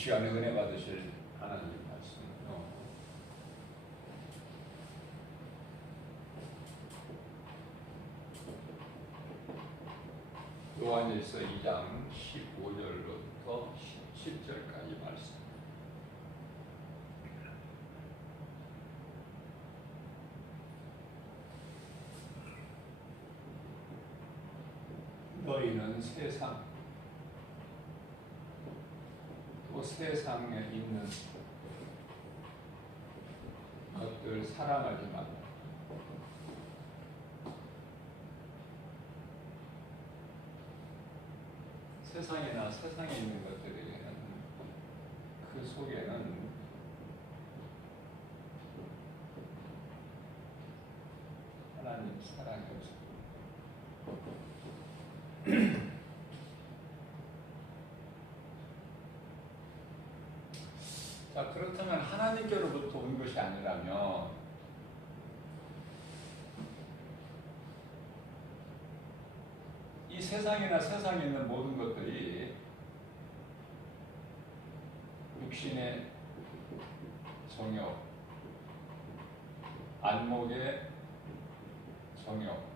시간에 은혜 받으실 하나님 말씀은요. 요한일서 2장 15절로부터 17절까지 말씀. 너희는 세상 또 세상에 있는 것들 사랑하지 말라. 세상이나 세상에 있는 것들에게는 그 속에는 하나님 사랑이 없습니다. 자, 그렇다면 하나님께로부터 온 것이 아니라면 이 세상이나 세상에 있는 모든 것들이 육신의 정욕, 안목의 정욕,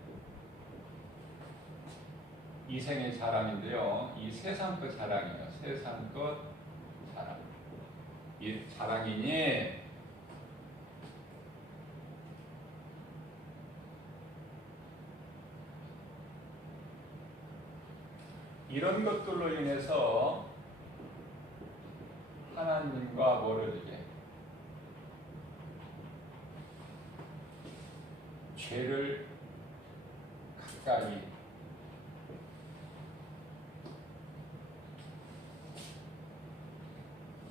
이생의 자랑인데요. 이 세상 것 자랑이에요. 세상 것 자랑. 이 자랑이니 이런 것들로 인해서 하나님과 멀어지게, 죄를 가까이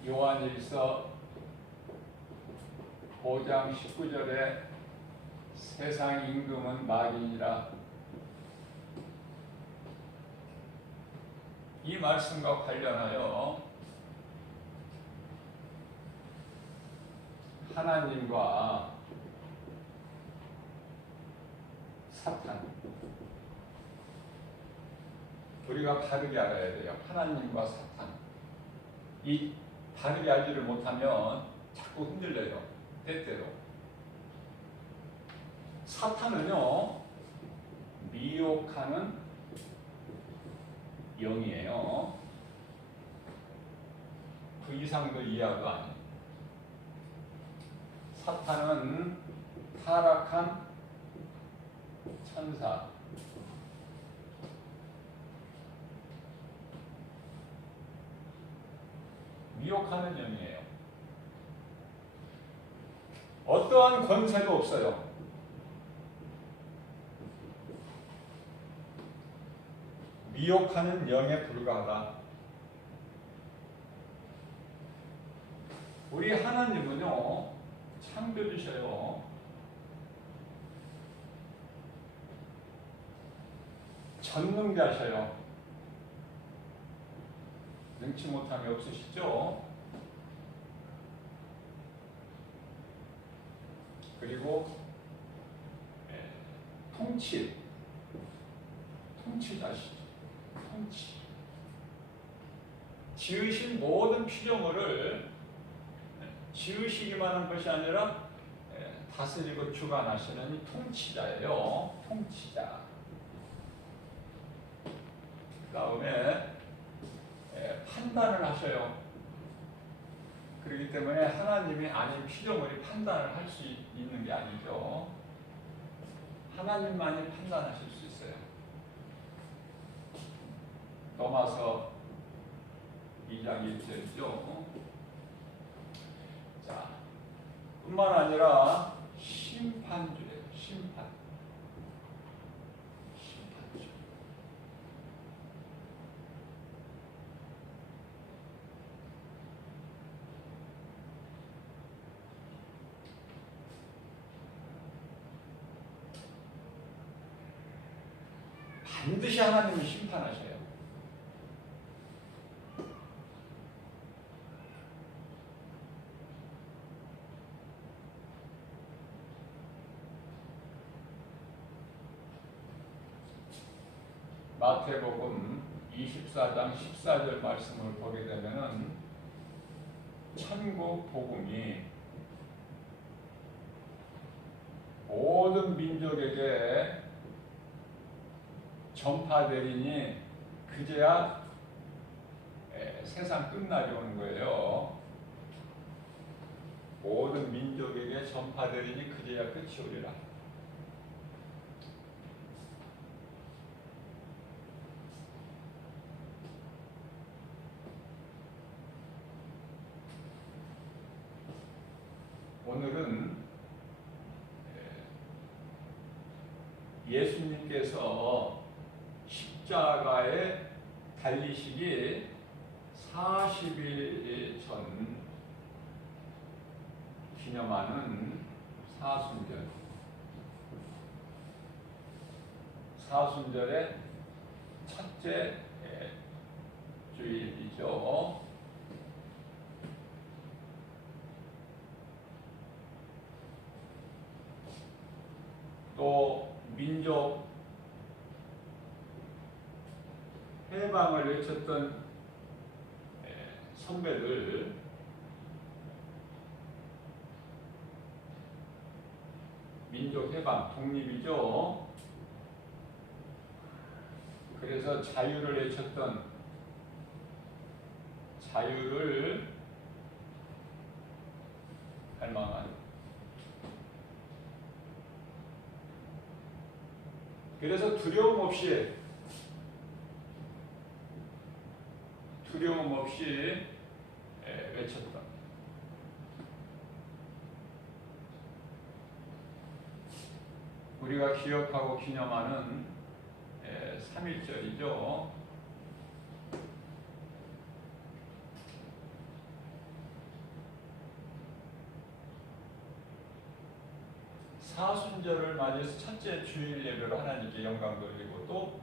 요한일서 5장 19절에 세상 임금은 마귀니라. 이 말씀과 관련하여 하나님과 사탄, 우리가 바르게 알아야 돼요. 하나님과 사탄. 이 바르게 알지를 못하면 자꾸 흔들려요. 때때로. 사탄은요, 미혹하는 영이에요. 그 이상도 이하도 아니에요. 사탄은 타락한 천사, 미혹하는 영이에요. 어떠한 권세도 없어요. 미혹하는 영에 불과하다. 우리 하나님은요, 창조주셔요. 전능자셔요. 능치 못함이 없으시죠? 그리고 통치자시죠. 통치. 지으신 모든 피조물을 지으시기만 한 것이 아니라 다스리고 주관하시는 이 통치자예요. 통치자. 그 다음에 판단을 하셔요. 그렇기 때문에 하나님이 아닌 피조물이 판단을 할 수 있는 게 아니죠. 하나님만이 판단하실 수 있어요. 로마서 2장 1절이죠. 자, 뿐만 아니라 심판주예요. 심판주. 반드시 하나님이 심판하셔요. 마태복음 24장 14절 말씀을 보게 되면은 천국 복음이 모든 민족에게 전파되리니 그제야 세상 끝날이 오는 거예요. 모든 민족에게 전파되리니 그제야 끝이 오리라. 오늘은 예수님께서 십자가에 달리시기 40일 전 기념하는 사순절. 사순절의 첫째 주일이죠. 또 민족 해방을 외쳤던 선배들, 민족 해방, 독립이죠. 그래서 자유를 외쳤던, 자유를 갈망한, 그래서 두려움 없이 외쳤던, 우리가 기억하고 기념하는 3.1절이죠. 사순절을 맞이해서 첫째 주일 예배로 하나님께 영광 돌리고 또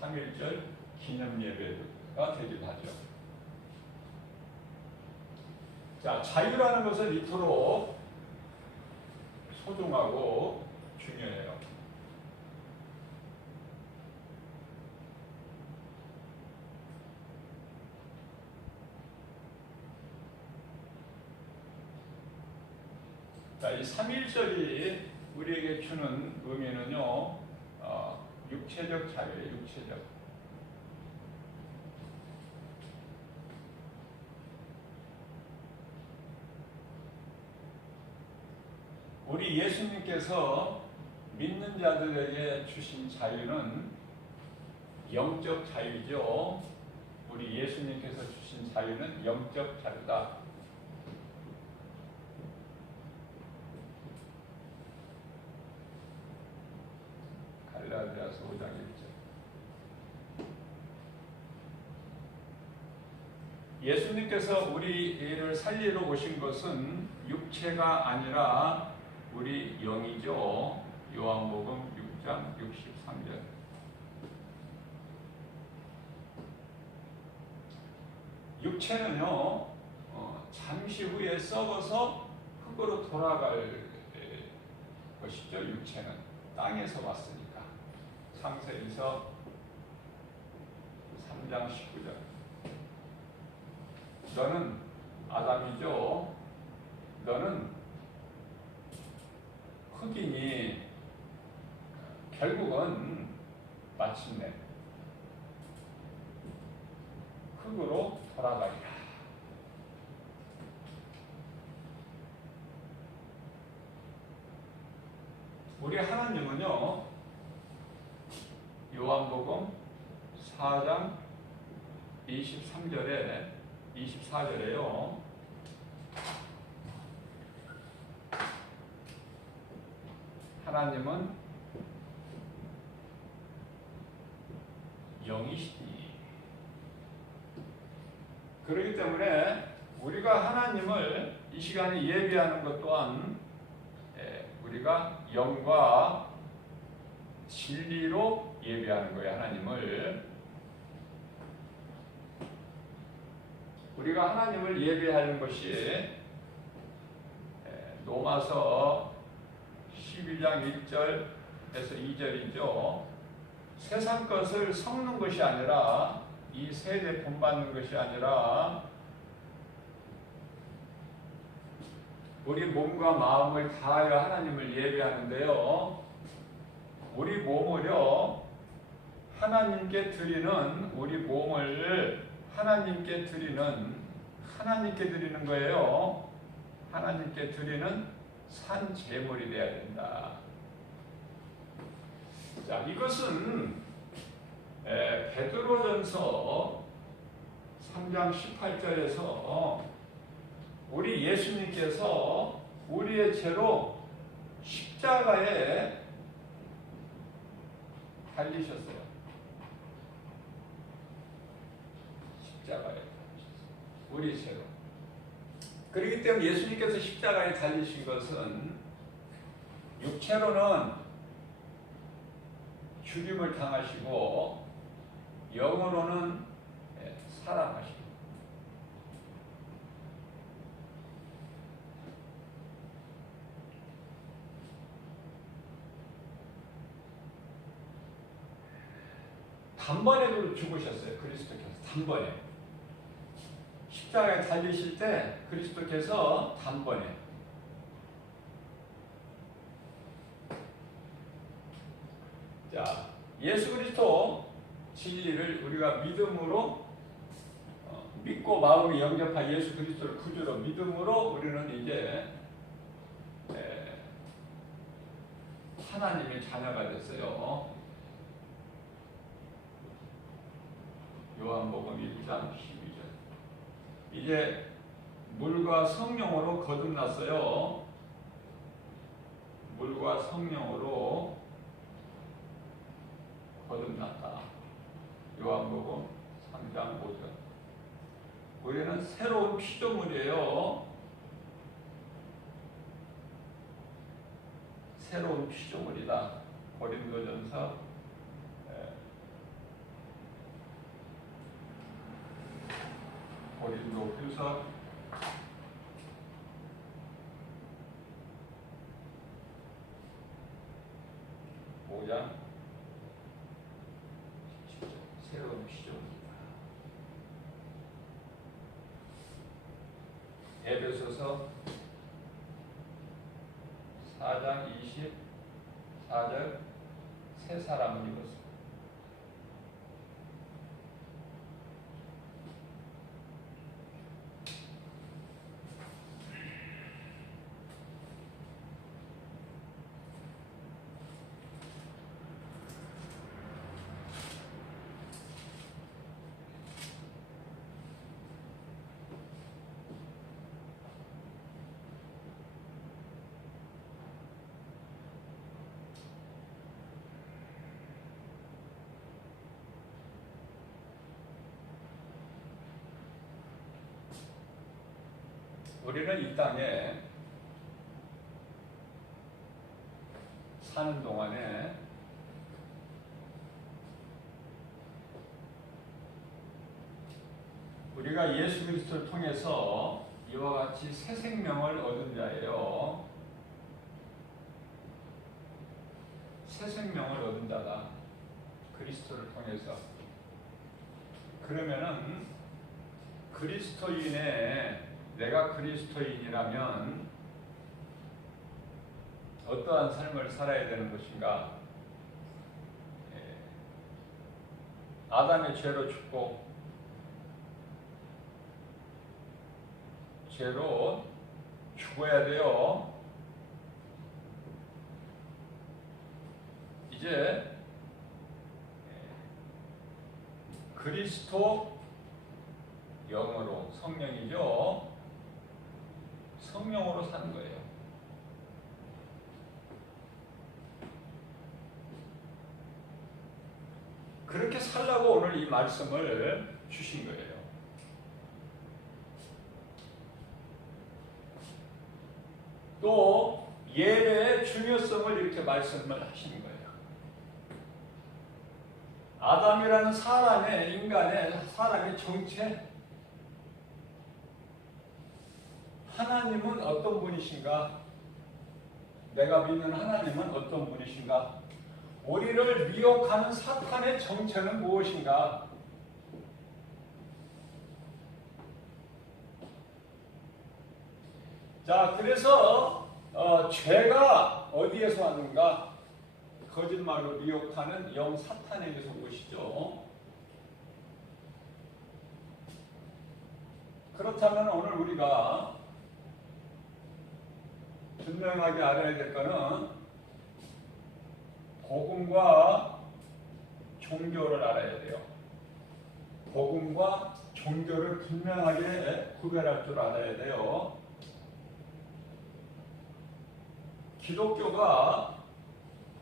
3.1절 기념 예배가 되기도 하죠. 자, 자유라는 것은 이토록 소중하고 중요해요. 자, 이 3.1절이 우리에게 주는 의미는요, 육체적 자유예요. 육체적. 우리 예수님께서 믿는 자들에게 주신 자유는 영적 자유죠. 우리 예수님께서 주신 자유는 영적 자유다. 갈라디아서 5장 1절. 예수님께서 우리를 살리러 오신 것은 육체가 아니라 우리 영이죠. 요한복음 6장 63절. 육체는요, 잠시 후에 썩어서 흙으로 돌아갈 것이죠. 육체는 땅에서 왔으니까. 창세기서 3장 19절. 너는 아담이죠. 너는 흑인이 결국은 마침내 흙으로 돌아가리라. 우리 하나님은요, 요한복음 4장 24절에요. 하나님은 영이시니. 그렇기 때문에 우리가 하나님을 이 시간에 예배하는 것 또한 우리가 영과 진리로 예배하는 거예요. 하나님을. 우리가 하나님을 예배하는 것이 로마서 11장 1절에서 2절이죠. 세상 것을 섞는 것이 아니라, 이 세대 본받는 것이 아니라 우리 몸과 마음을 다하여 하나님을 예배하는데요. 우리 몸을요, 하나님께 드리는, 우리 몸을 하나님께 드리는 거예요. 하나님께 드리는 산 제물이 되어야 된다. 자, 이것은 베드로전서 3장 18절에서 우리 예수님께서 우리의 죄로 십자가에 달리셨어요. 십자가에 달리셨어요. 우리 죄로. 그렇기 때문에 예수님께서 십자가에 달리신 것은 육체로는 죽임을 당하시고 영으로는 살아나시고, 단번에 죽으셨어요. 그리스도께서 단번에. 십자가에 달리실 때 그리스도께서 단번에. 자, 예수 그리스도 진리를 우리가 믿음으로 믿고 마음이 영접한 예수 그리스도를 구주로 믿음으로 우리는 이제 하나님의 자녀가 됐어요. 요한복음 1장 12절. 이제 물과 성령으로 거듭났어요. 물과 성령으로 거듭났다. 요한복음 3장 5절. 우리는 새로운 피조물이에요. 새로운 피조물이다. 고린도전서 5장 10절. 새로운 피조물이다. 에베소서 4장 24절. 새 사람을 입었습니다. 우리는 이 땅에 사는 동안에 우리가 예수 그리스도를 통해서 이와 같이 새 생명을 얻은 자예요. 새 생명을 얻은 자다. 그리스도를 통해서. 그러면은 그리스도인의, 내가 그리스도인이라면 어떠한 삶을 살아야 되는 것인가? 아담의 죄로 죽고 죄로 죽어야 돼요. 이제 그리스도 영으로, 성령이죠. 성령으로 사는 거예요. 그렇게 살라고 오늘 이 말씀을 주신 거예요. 또 예배의 중요성을 이렇게 말씀을 하시는 거예요. 아담이라는 사람의 정체, 하나님은 어떤 분이신가? 내가 믿는 하나님은 어떤 분이신가? 우리를 미혹하는 사탄의 정체는 무엇인가? 자, 그래서 죄가 어디에서 왔는가? 거짓말로 미혹하는 영 사탄에게서 온 것이죠. 그렇다면 오늘 우리가 분명하게 알아야 될 것은 복음과 종교를 알아야 돼요. 복음과 종교를 분명하게 구별할 줄 알아야 돼요. 기독교가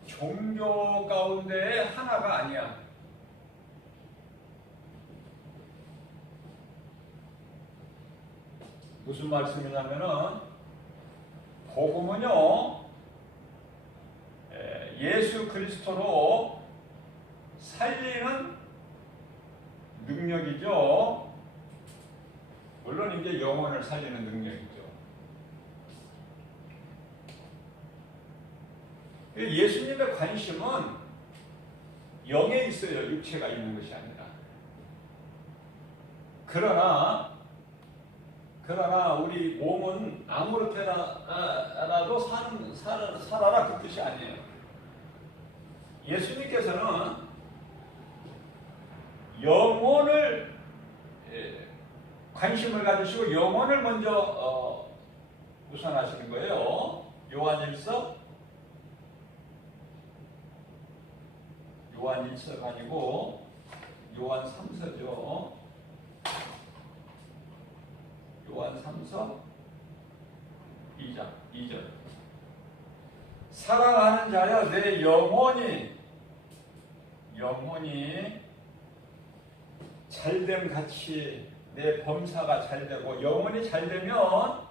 종교 가운데 하나가 아니야. 무슨 말씀이냐면은 복음은요 예수 그리스도로 살리는 능력이죠. 물론 이제 영혼을 살리는 능력이죠. 예수님의 관심은 영에 있어요. 육체가 있는 것이 아니라. 그러나 우리 몸은 아무렇게나도 살아라 그 뜻이 아니에요. 예수님께서는 영혼을 관심을 가지시고 영혼을 먼저 우선하시는 거예요. 요한일서가 아니고 요한 3서죠. 요한 3서 2절 사랑하는 자여 내 영혼이 잘됨 같이 내 범사가 잘되고 영혼이 잘되면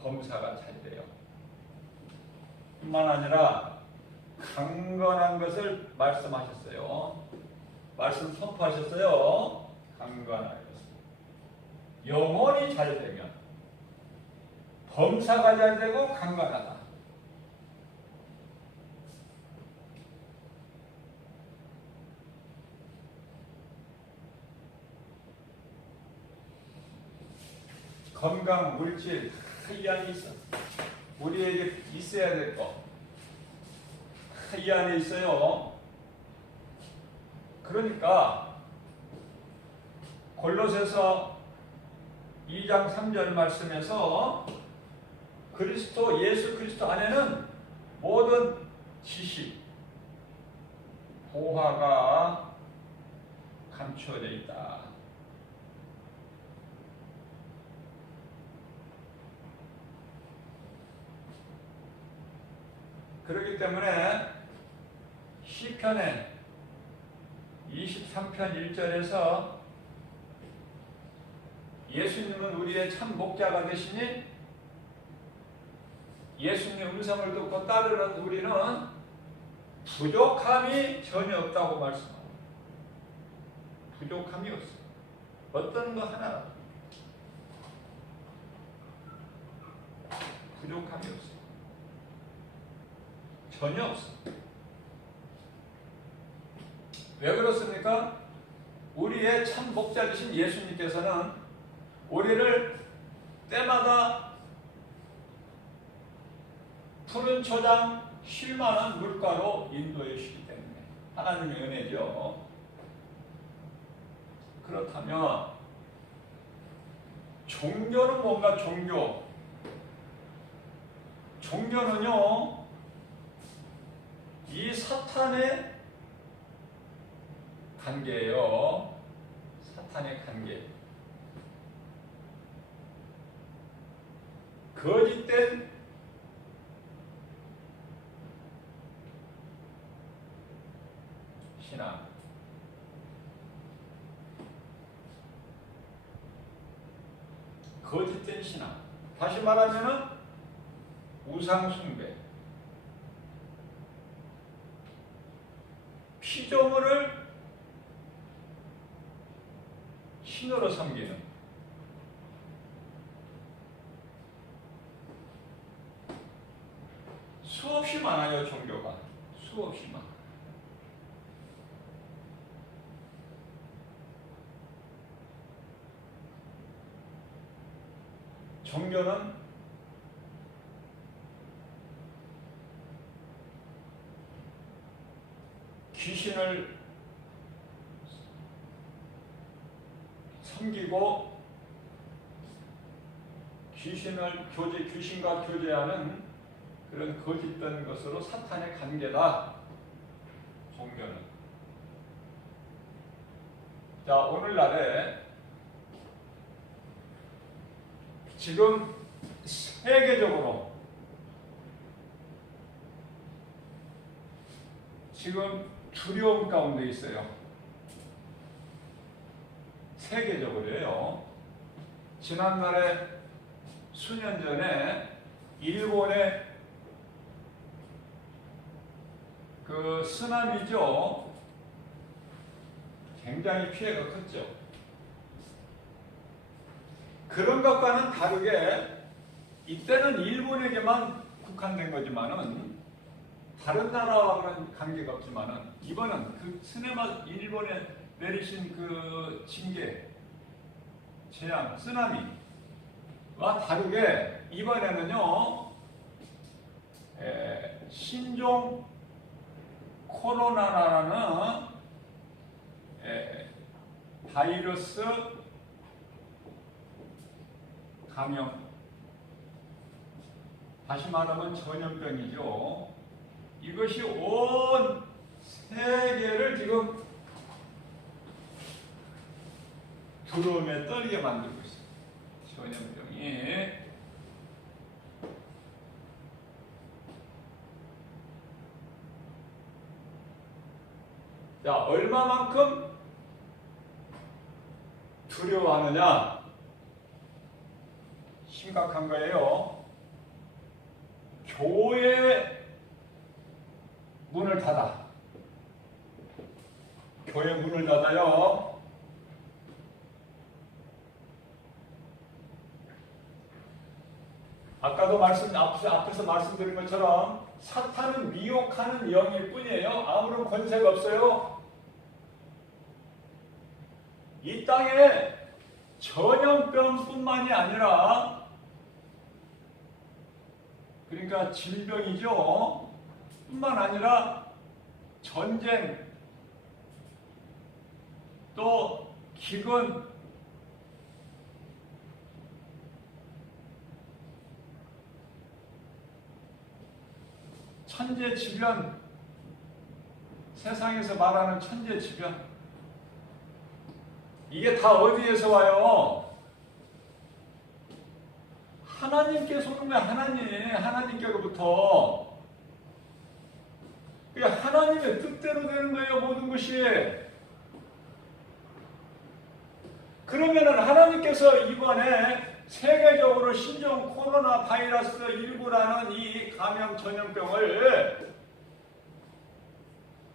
범사가 잘돼요. 뿐만 아니라 강건한 것을 말씀하셨어요. 말씀 선포하셨어요. 강건한 것을. 영혼이 잘되면 범사가 잘되고 강건하다. 건강, 물질 이 안에 있어. 우리에게 있어야 될 거. 이 안에 있어요. 그러니까 골로새서 2장 3절 말씀에서 예수 그리스도 안에는 모든 지식, 보화가 감추어져 있다. 그렇기 때문에 시편의 23편 1절에서 예수님은 우리의 참 목자가 되시니 예수님의 음성을 듣고 따르는 우리는 부족함이 전혀 없다고 말씀합니다. 부족함이 없어. 어떤 거 하나 부족함이 없어. 전혀 없어. 왜 그렇습니까? 우리의 참 목자이신 예수님께서는 우리를 때마다 푸른 초장 쉴만한 물가로 인도해 주시기 때문에 하나님의 은혜죠. 그렇다면 종교는 뭔가 종교는요 이 사탄의 관계예요. 사탄의 관계. 거짓된 신앙. 거짓된 신앙. 다시 말하면은 우상숭배. 피조물을 신으로 섬기는 수없이 많아요. 종교가 수없이 많아. 종교는 귀신을 섬기고 귀신과 교제하는 그런 거짓된 것으로 사탄의 관계다. 종교는. 자, 오늘날에 지금 세계적으로 지금 두려움 가운데 있어요. 세계적으로요. 지난날에 수년 전에 일본의 그 쓰나미죠. 굉장히 피해가 컸죠. 그런 것과는 다르게 이때는 일본에게만 국한된 거지만은 다른 나라와 그런 관계가 없지만은 이번은 그 일본에 내리신 그 징계, 재앙, 쓰나미와 다르게 이번에는요, 신종 코로나라는 바이러스 감염, 다시 말하면 전염병이죠. 이것이 온 세계를 지금 두려움에 떨게 만들고 있어요. 전염병이. 자, 얼마만큼 두려워하느냐? 심각한 거예요. 교회 문을 닫아. 교회 문을 닫아요. 아까도 앞에서 말씀드린 것처럼 사탄은 미혹하는 영일 뿐이에요. 아무런 권세가 없어요. 이 땅에 전염병뿐만이 아니라, 그러니까 질병이죠. 뿐만 아니라 전쟁, 또 기근, 천재지변, 세상에서 말하는 천재지변, 이게 다 어디에서 와요? 하나님께서 오는 거야. 하나님께로부터. 그러니까 하나님의 뜻대로 되는 거예요. 모든 것이. 그러면은 하나님께서 이번에 세계적으로 신종 코로나 바이러스 19라는 이 감염 전염병을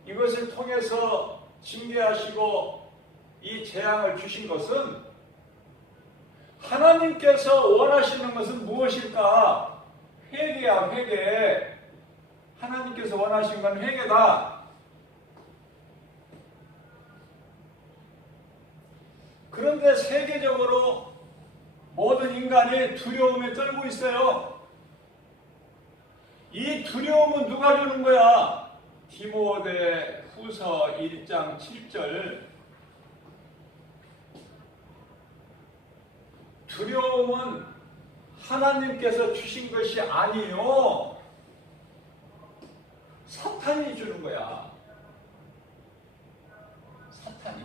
이것을 통해서 징계하시고 이 재앙을 주신 것은, 하나님께서 원하시는 것은 무엇일까? 회개야, 회개. 하나님께서 원하시는 건 회개다. 그런데 세계적으로 모든 인간이 두려움에 떨고 있어요. 이 두려움은 누가 주는 거야? 디모데 후서 1장 7절. 두려움은 하나님께서 주신 것이 아니요, 사탄이 주는 거야. 사탄이.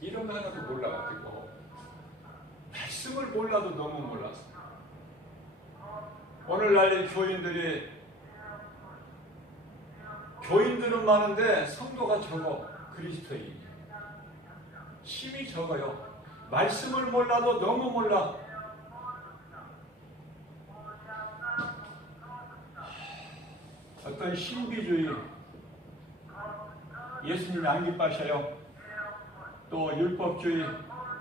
이런 거 하나도 몰라가지고, 말씀을 몰라도 너무 몰랐어. 오늘날 교인들은 많은데 성도가 적어. 그리스도인이 힘이 적어요. 말씀을 몰라도 너무 몰라. 어떤 신비주의, 예수님이 안 기뻐하셔요. 또 율법주의,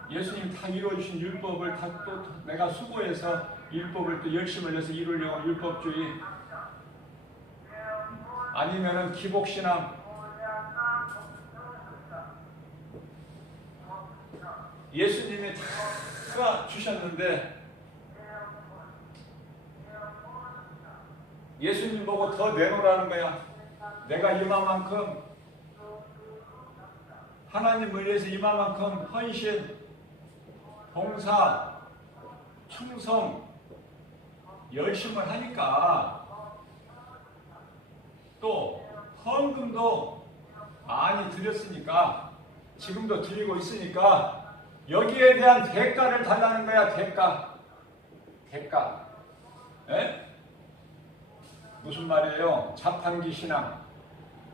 예수님이 다 이루어주신 율법을 다 또 내가 수고해서 율법을 또 열심을 내서 이루려고 율법주의, 아니면은 기복신앙, 예수님이 다 주셨는데 예수님 보고 더 내놓으라는 거야. 내가 이만큼 하나님을 위해서 이만큼 헌신, 봉사, 충성, 열심을 하니까 또 헌금도 많이 드렸으니까 지금도 드리고 있으니까 여기에 대한 대가를 달라는 거야. 대가. 에? 무슨 말이에요? 자판기 신앙.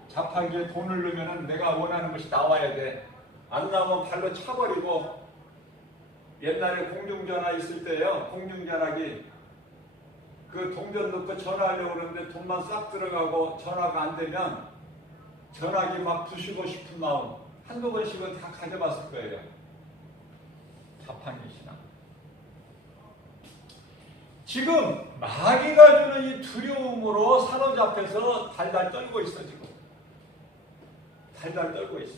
자판기에 돈을 넣으면 내가 원하는 것이 나와야 돼. 안 나오면 발로 차버리고. 옛날에 공중전화 있을 때요. 공중전화기 그 동전 넣고 전화하려고 그러는데 돈만 싹 들어가고 전화가 안 되면 전화기 막 부수고 싶은 마음 한두 번씩은 다 가져봤을 거예요. 자판기 신앙. 지금 마귀가 주는 이 두려움으로 사로잡혀서 달달 떨고 있어. 지금 달달 떨고 있어.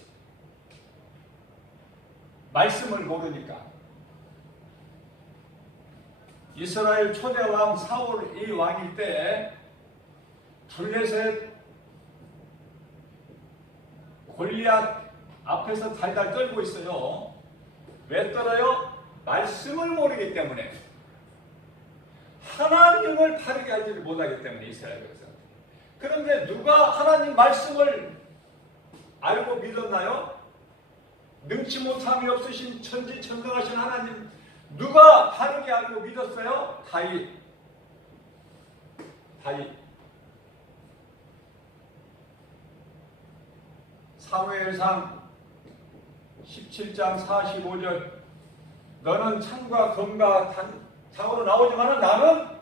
말씀을 모르니까. 이스라엘 초대왕 사울이 왕일 때 블레셋 골리앗 앞에서 달달 떨고 있어요. 왜 떨어요? 말씀을 모르기 때문에. 하나님을 바르게 알지를 못하기 때문에 이스라엘 백성. 그런데 누가 하나님 말씀을 알고 믿었나요? 능치 못함이 없으신 천지천능하신 하나님 누가 바르게 알고 믿었어요? 다윗. 사무엘상 17장 45절 너는 창과 검과 장으로 나오지만 나는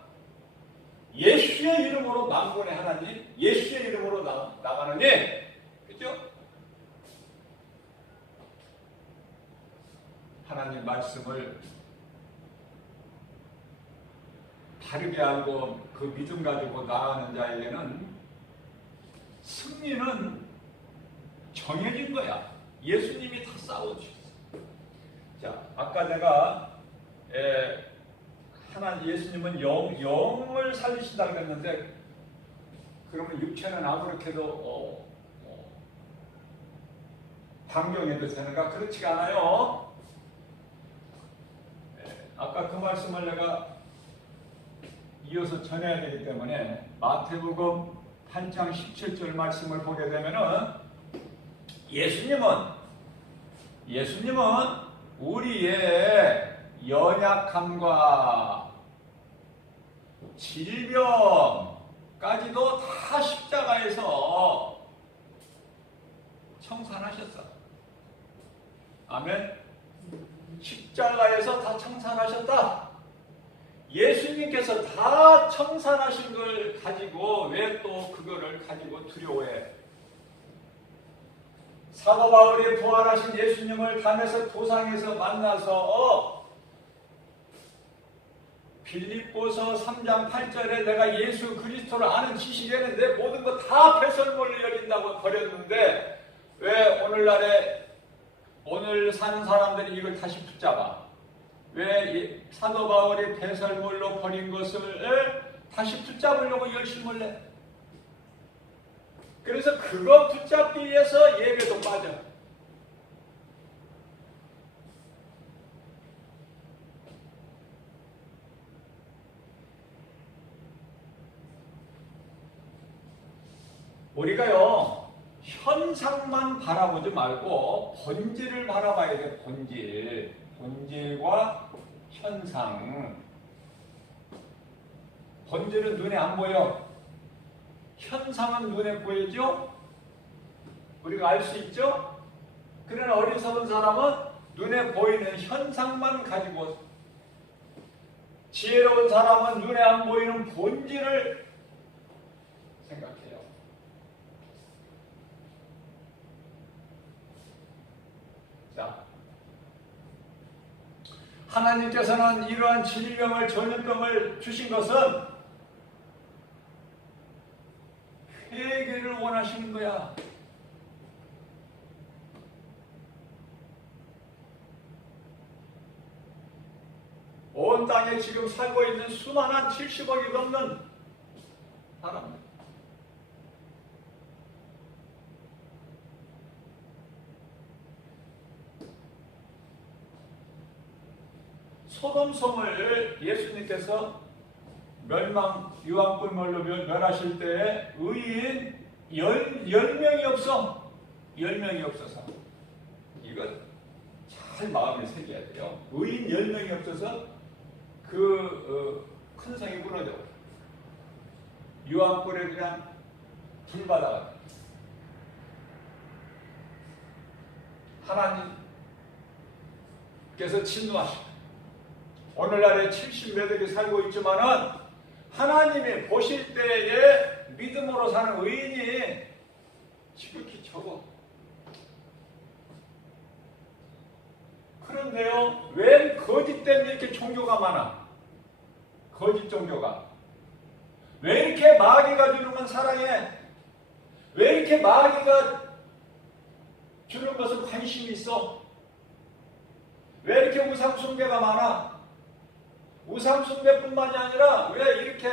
예수의 이름으로 만군의 하나님 예수의 이름으로 나가느니 그죠? 하나님 말씀을 바르게 알고 그 믿음 가지고 나가는 자에게는 승리는 정해진 거야. 예수님이 다 싸워주셨어. 자, 아까 내가 예수님은 영을 살리신다 그랬는데 그러면 육체는 아무렇게도 강경해도 되는가? 그렇지가 않아요. 아까 그 말씀을 내가 이어서 전해야 되기 때문에 마태복음 8장 17절 말씀을 보게 되면은 예수님은 우리의 연약함과 질병까지도 다 십자가에서 청산하셨어. 아멘. 십자가에서 다 청산하셨다. 예수님께서 다 청산하신 걸 가지고 왜 또 그거를 가지고 두려워해? 사도 바울이 부활하신 예수님을 담에서 도상에서 만나서 빌립보서 3장 8절에 내가 예수 그리스도를 아는 지식에는 내 모든 것 다 배설물을 여긴다고 버렸는데 왜 오늘 사는 사람들이 이걸 다시 붙잡아? 왜 사도 바울이 배설물로 버린 것을 다시 붙잡으려고 열심을 내? 그래서 그거 붙잡기 위해서 예배도 빠져. 우리가요 현상만 바라보지 말고 본질을 바라봐야 돼. 본질과 현상. 본질은 눈에 안 보여. 현상은 눈에 보이죠? 우리가 알 수 있죠? 그러나 어리석은 사람은 눈에 보이는 현상만 가지고, 지혜로운 사람은 눈에 안 보이는 본질을 생각해요. 자, 자, 하나님께서는 이러한 질병을, 전염병을 주신 것은 회개를 원하시는 거야. 온 땅에 지금 살고 있는 수많은 70억이 넘는 사람들, 소돔성을 예수님께서 유황불멸로 멸하실 때에 의인 10명이 없어. 10명이 없어서. 이거 잘 마음에 새겨야 돼요. 의인 10명이 없어서 큰 성이 무너져. 유황불에 그냥 불바다가. 하나님께서 진노하시고 오늘날에 70몇억이 살고 있지만은 하나님이 보실 때에 믿음으로 사는 의인이 지극히 적어. 그런데요, 왜 거짓 때문에 이렇게 종교가 많아? 거짓 종교가. 왜 이렇게 마귀가 주는 건 사랑해? 왜 이렇게 마귀가 주는 것은 관심이 있어? 왜 이렇게 우상숭배가 많아? 우상숭배뿐만이 아니라 왜 이렇게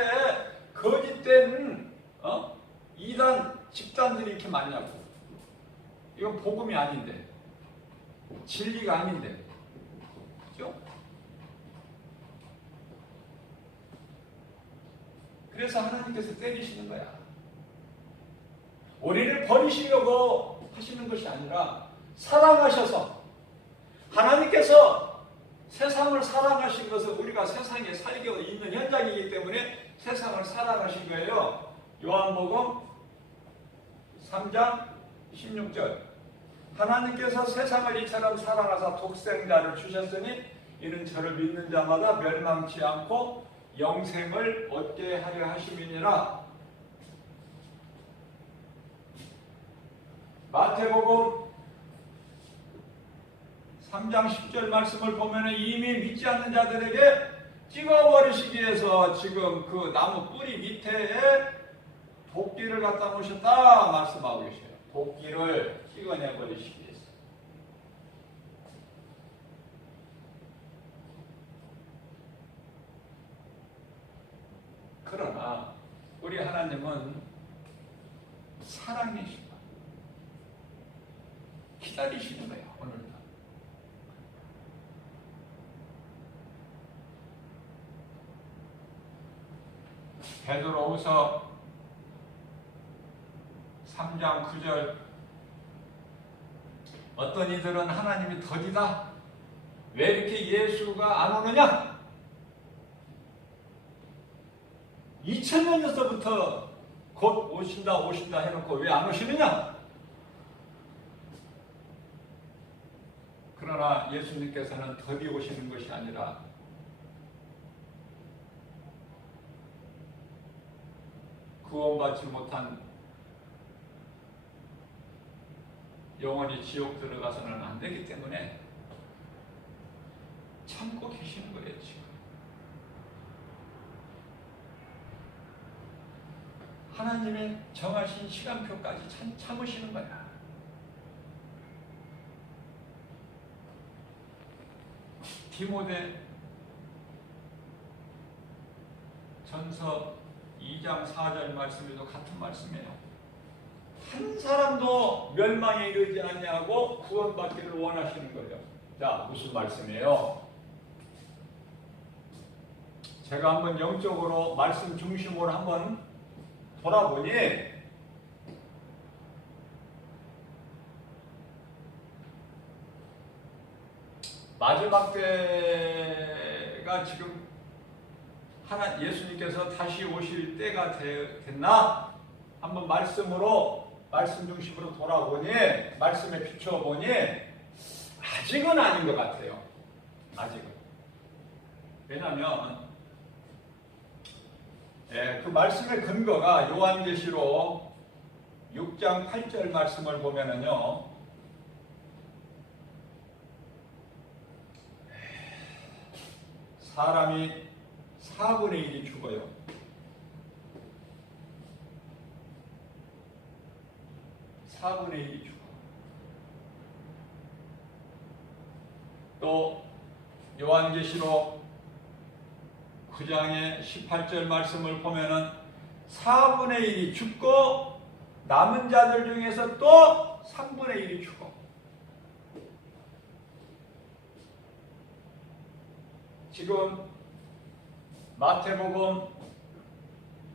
거짓된 이단 집단들이 이렇게 많냐고. 이건 복음이 아닌데, 진리가 아닌데, 그죠? 그래서 하나님께서 때리시는 거야. 우리를 버리시려고 하시는 것이 아니라 사랑하셔서, 하나님께서 세상을 사랑하신 것은 우리가 세상에 살고 있는 현장이기 때문에 세상을 사랑하신 거예요. 요한복음 3장 16절. 하나님께서 세상을 이처럼 사랑하사 독생자를 주셨으니 이는 저를 믿는 자마다 멸망치 않고 영생을 얻게 하려 하심이니라. 마태복음 3장 10절 말씀을 보면 이미 믿지 않는 자들에게 찍어버리시기 위해서 지금 그 나무 뿌리 밑에 도끼를 갖다 놓으셨다 말씀하고 계셔요. 도끼를 찍어내버리시기 위해서. 그러나 우리 하나님은 사랑이시고 기다리시는 거예요. 오늘도. 베드로후서 3장 9절. 어떤 이들은 하나님이 더디다. 왜 이렇게 예수가 안 오느냐? 2000년 전서부터 곧 오신다 해놓고 왜 안 오시느냐? 그러나 예수님께서는 더디 오시는 것이 아니라 구원받지 못한 영원히 지옥 들어가서는 안 되기 때문에 참고 계시는 거예요, 지금. 하나님의 정하신 시간표까지 참으시는 거야. 디모데 전서 2장 4절 말씀에도 같은 말씀이에요. 한 사람도 멸망에 이르지 않냐고 구원받기를 원하시는 거예요. 자, 무슨 말씀이에요? 제가 한번 영적으로 말씀 중심으로 한번 돌아보니 마지막 때가 지금 예수님께서 다시 오실 때가 됐나? 한번 말씀 중심으로 돌아보니, 말씀에 비춰보니 아직은 아닌 것 같아요. 아직은. 왜냐하면 그 말씀의 근거가 요한계시록 6장 8절 말씀을 보면은요, 사람이 4분의 1이 죽어요. 사분의 1이 죽어. 또 요한계시록 9장의 18절 말씀을 보면은 4분의 1이 죽고 남은 자들 중에서 또 3분의 1이 죽어. 지금 마태복음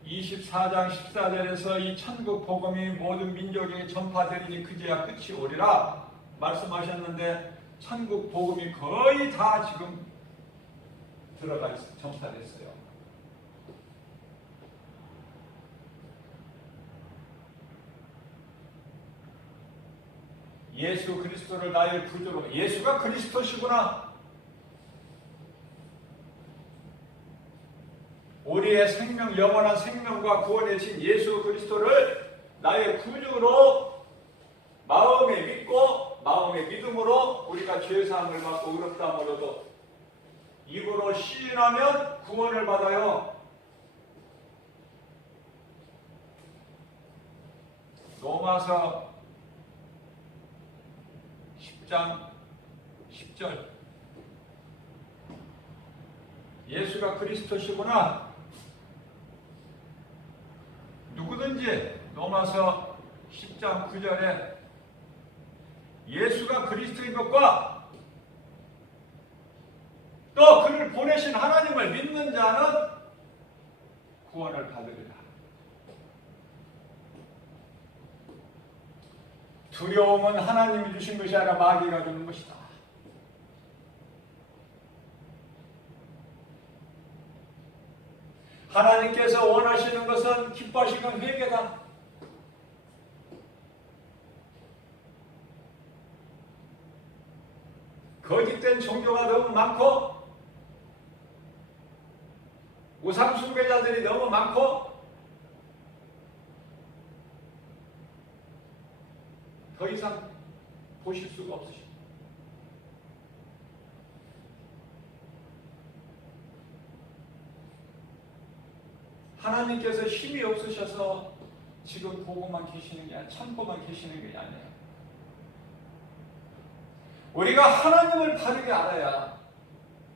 24장 14절에서 이 천국 복음이 모든 민족에게 전파되리니 그제야 끝이 오리라 말씀하셨는데 천국 복음이 거의 다 지금 전파됐어요. 예수 그리스도를 나의 구주로, 예수가 그리스도시구나. 우리의 생명, 영원한 생명과 구원의 신 예수 그리스도를 나의 구주로 마음에 믿고 마음의 믿음으로 우리가 죄사함을 받고 의롭다함으로도 입으로 시인하면 구원을 받아요. 로마서 10장 10절 예수가 그리스도시구나. 누구든지 로마서 10장 9절에 예수가 그리스도인 것과 또 그를 보내신 하나님을 믿는 자는 구원을 받으리라. 두려움은 하나님이 주신 것이 아니라 마귀가 주는 것이다. 하나님께서 원하시는 것은 기뻐하시는 회개다. 거짓된 종교가 너무 많고 우상 숭배자들이 너무 많고 더 이상 보실 수가 없으십니다. 하나님께서 힘이 없으셔서 지금 보고만 계시는 게 아니라 참고만 계시는 게 아니에요. 우리가 하나님을 바르게 알아야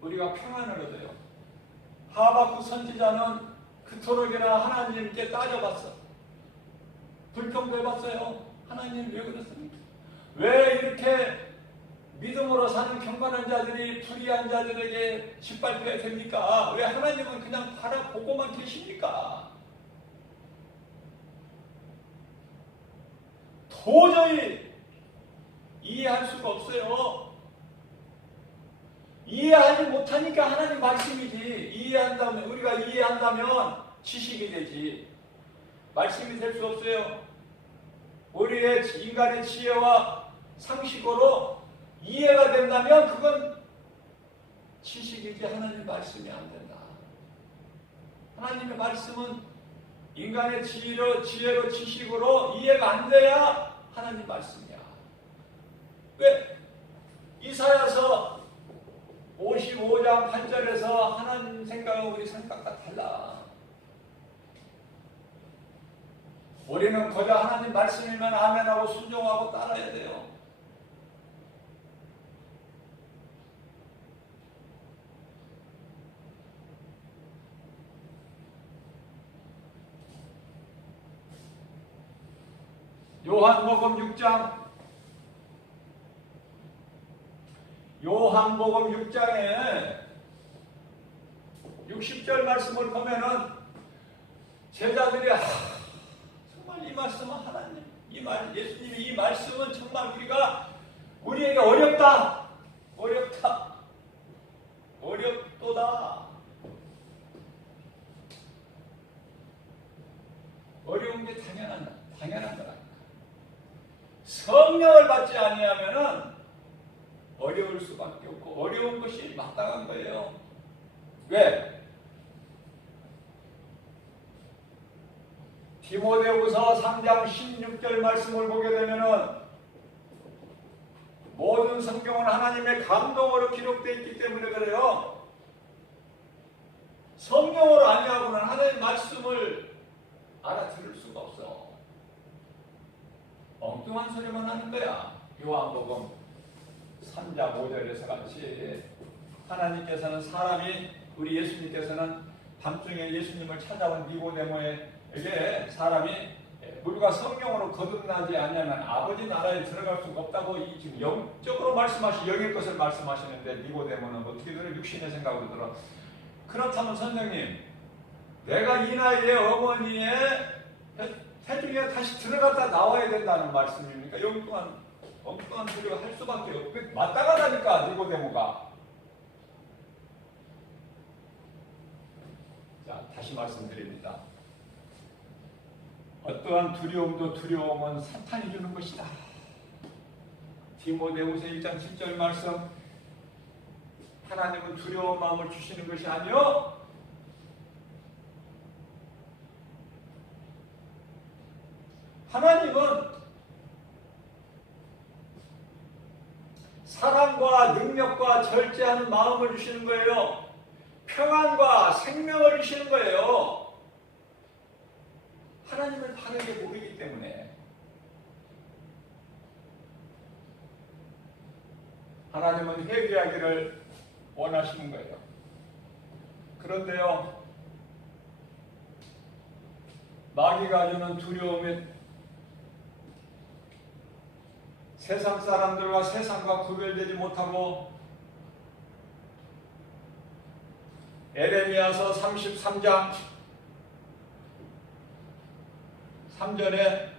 우리가 평안을 얻어요. 하박국 선지자는 그토록이나 하나님께 따져봤어. 불평해봤어요. 하나님 왜 그렇습니까? 왜 이렇게 믿음으로 사는 경건한 자들이 불의한 자들에게 짓밟혀야 됩니까? 왜 하나님은 그냥 바라보고만 계십니까? 도저히 이해할 수가 없어요. 이해하지 못하니까 하나님 말씀이지. 이해한다면, 우리가 이해한다면 지식이 되지. 말씀이 될 수 없어요. 우리의 인간의 지혜와 상식으로 이해가 된다면 그건 지식이지 하나님 말씀이 안 된다. 하나님의 말씀은 인간의 지혜로 지식으로 이해가 안 돼야 하나님 말씀이야. 왜? 이사야서 55장 8절에서 하나님 생각은 우리 생각과 달라. 우리는 거저 하나님 말씀이면 아멘하고 순종하고 따라야 돼요. 요한복음 6장에 60절 말씀을 보면은 제자들이 정말 이 말씀은 하나님, 예수님이 이 말씀은 정말 우리에게 어렵다. 어렵도다. 어려운 게 당연한 거라. 성령을 받지 아니하면은 어려울 수밖에 없고 어려운 것이 마땅한 거예요. 왜? 디모데후서 3장 16절 말씀을 보게 되면은 모든 성경은 하나님의 감동으로 기록되어 있기 때문에 그래요. 성령으로 아니하고는 하나님의 말씀을 알아들을 수가 없어. 엉뚱한 소리만 하는 거야. 요한복음 3장 5절에서 같이 하나님께서는 우리 예수님께서는 밤중에 예수님을 찾아온 니고데모에게 사람이 물과 성령으로 거듭나지 않으면 아버지 나라에 들어갈 수가 없다고 지금 영적으로 영의 것을 말씀하시는데 니고데모는 어떻게 들어? 육신의 생각으로 들어. 그렇다면 선생님, 내가 이 나이에 어머니의 태중에 다시 들어갔다 나와야 된다는 말씀입니까? 엉뚱한 소리가 할 수밖에 없고 맞다가다니까 니고데모가. 자, 다시 말씀드립니다. 어떠한 두려움은 사탄이 주는 것이다. 디모데후서 1장 7절 말씀, 하나님은 두려운 마음을 주시는 것이 아니요 하나님은 사랑과 능력과 절제하는 마음을 주시는 거예요. 평안과 생명을 주시는 거예요. 하나님을 바르게 모르기 때문에. 하나님은 회개하기를 원하시는 거예요. 그런데요, 마귀가 주는 두려움에 세상 사람들과 세상과 구별되지 못하고 에레미야서 33장 3절에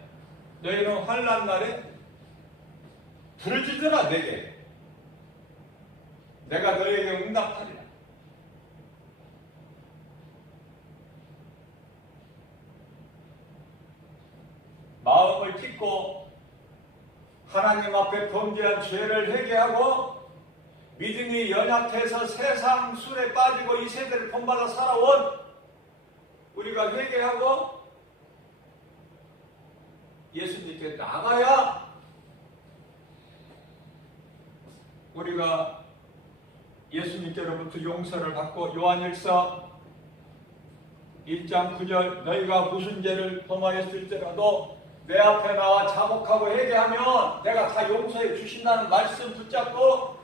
너희는 환난 날에 부르짖으라 내게 내가 너에게 응답하리라. 마음을 찢고 하나님 앞에 범죄한 죄를 회개하고 믿음이 연약해서 세상 술에 빠지고 이 세대를 본받아 살아온 우리가 회개하고 예수님께 나가야 우리가 예수님께로부터 용서를 받고 요한일서 1장 9절 너희가 무슨 죄를 범하였을지라도 내 앞에 나와 자복하고 회개하면 내가 다 용서해 주신다는 말씀 붙잡고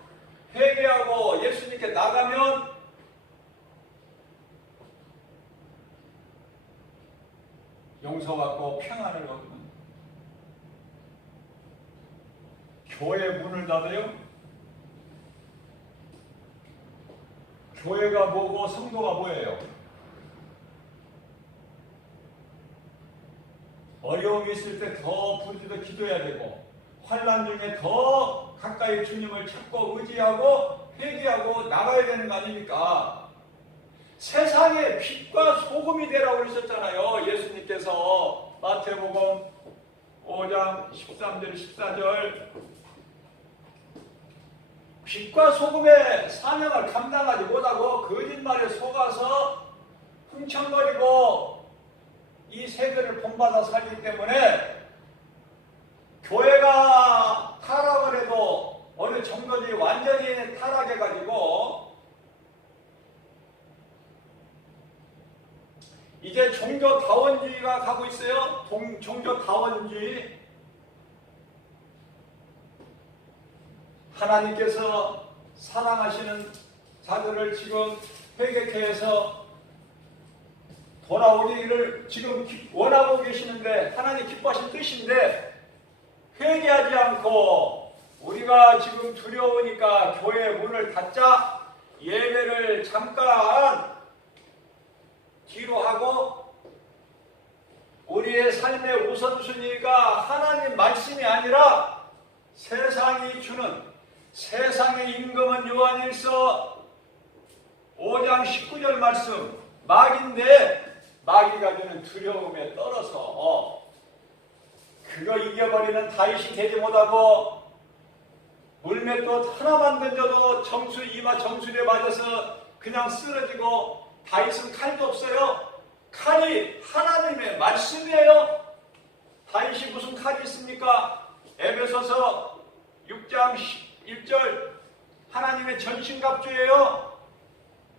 회개하고 예수님께 나가면 용서받고 평안을 얻는 교회 문을 닫아요? 교회가 뭐고 성도가 뭐예요? 어려움이 있을 때 더 부르짖어 기도해야 되고 환난 중에 더 가까이 주님을 찾고 의지하고 회개하고 나가야 되는 거 아닙니까? 세상에 빛과 소금이 되라고 그러셨잖아요. 예수님께서 마태복음 5장 13절 14절 빛과 소금의 사명을 감당하지 못하고 거짓말에 속아서 흥청거리고 이 세대를 본받아 살기 때문에 교회가 타락을 해도 어느 정도지 완전히 타락해가지고 이제 종교다원주의가 가고 있어요. 종교다원주의. 하나님께서 사랑하시는 자들을 지금 회개케 해서 돌아오기를 지금 원하고 계시는데 하나님 기뻐하신 뜻인데 회개하지 않고 우리가 지금 두려우니까 교회 문을 닫자 예배를 잠깐 뒤로 하고 우리의 삶의 우선순위가 하나님 말씀이 아니라 세상이 주는 세상의 임금은 요한일서 5장 19절 말씀 마귀인데 마귀가 주는 두려움에 떨어서 그거 이겨버리는 다윗이 되지 못하고 물맷돌 하나만 던져도 이마 정수리에 맞아서 그냥 쓰러지고 다윗은 칼도 없어요. 칼이 하나님의 말씀이에요. 다윗이 무슨 칼이 있습니까? 에베소서 6장 1절 하나님의 전신갑주예요.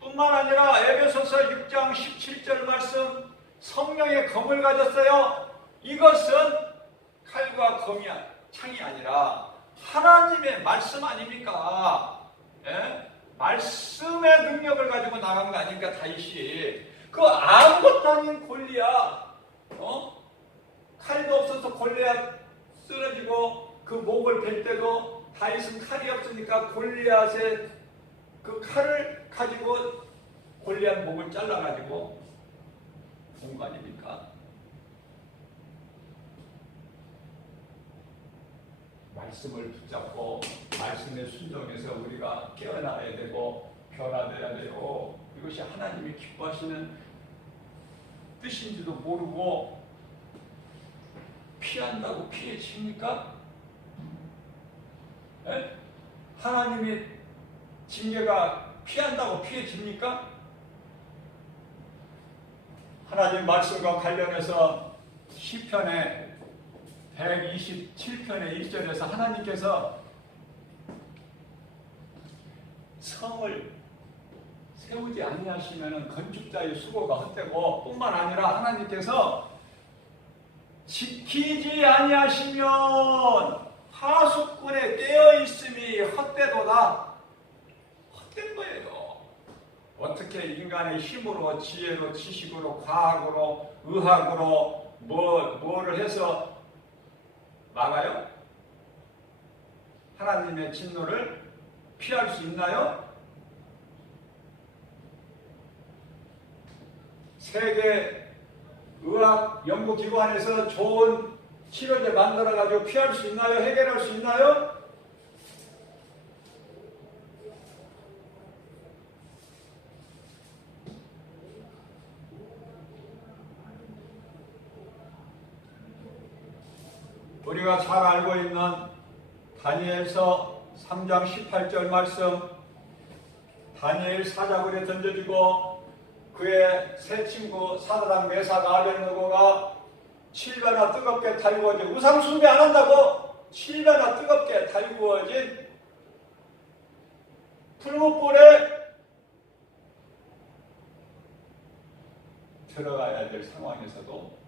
또 뿐만 아니라 에베소서 6장 17절 말씀 성령의 검을 가졌어요. 이것은 칼과 창이 아니라 하나님의 말씀 아닙니까? 예? 말씀의 능력을 가지고 나간 거 아닙니까? 다윗이 그 아무것도 아닌 골리앗, 칼도 없어서 골리앗 쓰러지고 그 목을 벨 때도 다윗은 칼이 없으니까 골리앗의 그 칼을 가지고 골리앗 목을 잘라가지고 본 거 아닙니까? 말씀을 붙잡고 말씀에 순종해서 우리가 깨어나야 되고 변화되어야 되고 이것이 하나님이 기뻐하시는 뜻인지도 모르고 피한다고 피해집니까? 네? 하나님이 징계가 피한다고 피해집니까? 하나님 말씀과 관련해서 시편의 127편의 1절에서 하나님께서 성을 세우지 아니하시면 건축자의 수고가 헛되고 뿐만 아니라 하나님께서 지키지 아니하시면 하수꾼에 깨어있음이 헛되도다. 헛된 거예요. 어떻게 인간의 힘으로 지혜로 지식으로 과학으로 의학으로 뭐를 해서 막아요? 하나님의 진노를 피할 수 있나요? 세계 의학 연구기관에서 좋은 치료제 만들어가지고 피할 수 있나요? 해결할 수 있나요? 우리가 잘 알고 있는 다니엘서 3장 18절 말씀, 다니엘 사자굴에 던져지고 그의 새 친구 사드락 메사가 아벳느고가 7배나 뜨겁게 달구어진, 우상 숭배 안 한다고 7배나 뜨겁게 달구어진 풀무불에 들어가야 될 상황에서도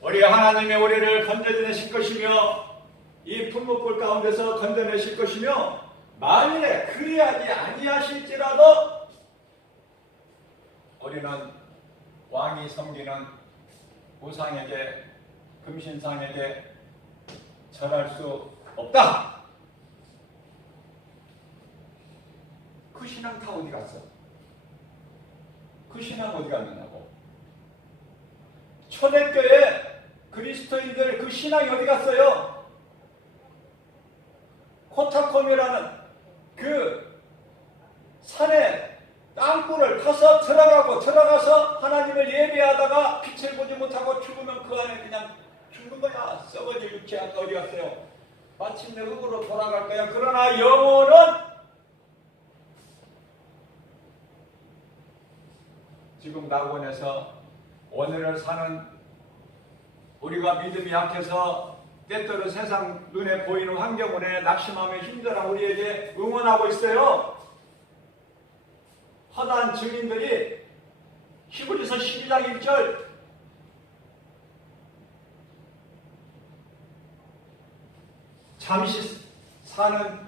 우리 하나님이 우리를 건져내실 것이며 이 풀무불 가운데서 건져내실 것이며 만일에 그리하지 아니하실지라도 우리는 왕이 섬기는 우상에게 금신상에게 절할 수 없다. 그 신앙 다 어디 갔어? 그 신앙 어디 갔느냐고. 초대교회 그리스도인들 그 신앙이 어디 갔어요? 코타콤이라는 그 산에 땅굴을 타서 들어가서 하나님을 예배하다가 빛을 보지 못하고 죽으면 그 안에 그냥 죽는 거야. 썩어질 육체가 어디 갔어요? 마침내 흙으로 돌아갈 거야. 그러나 영혼은 지금 낙원에서 오늘을 사는 우리가 믿음이 약해서 때때로 세상 눈에 보이는 환경에 낙심하며 힘들어 우리에게 응원하고 있어요. 허다한 증인들이 히브리서 12장 1절 잠시 사는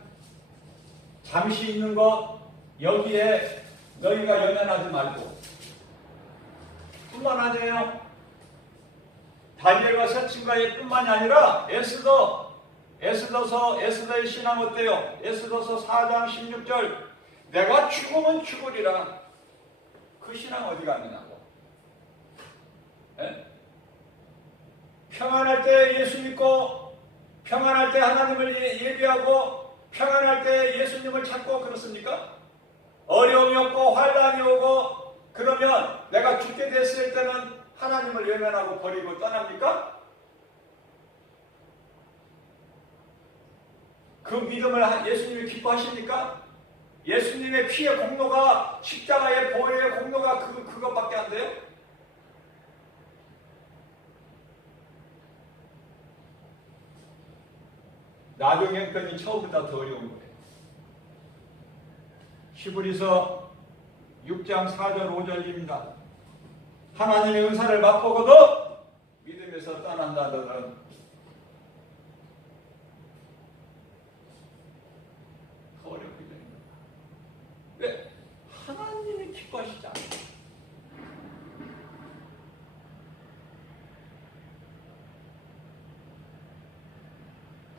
잠시 있는 것 여기에 너희가 연연하지 말고 뿐만 아니에요. 다니엘과 세친가의 뿐만이 아니라 에스더의 신앙 어때요? 에스더서 4장 16절 내가 죽으면 죽으리라. 그 신앙 어디 갔느냐고. 에? 평안할 때 예수 믿고 평안할 때 하나님을 예배하고 평안할 때 예수님을 찾고 그렇습니까? 어려움이 없고 환난이 오고 그러면 내가 죽게 됐을 때는 하나님을 외면하고 버리고 떠납니까? 그 믿음을 예수님이 기뻐하십니까? 예수님의 피의 공로가 십자가의 보혈의 공로가 그것밖에 안 돼요? 나중에 했더니 처음보다 더 어려운 거예요. 히브리서 6장 4절 5절입니다. 하나님의 은사를 맛보고도 믿음에서 떠난다더는 더 어렵게 되는 거예요. 왜? 하나님이 기뻐하시지 않아요.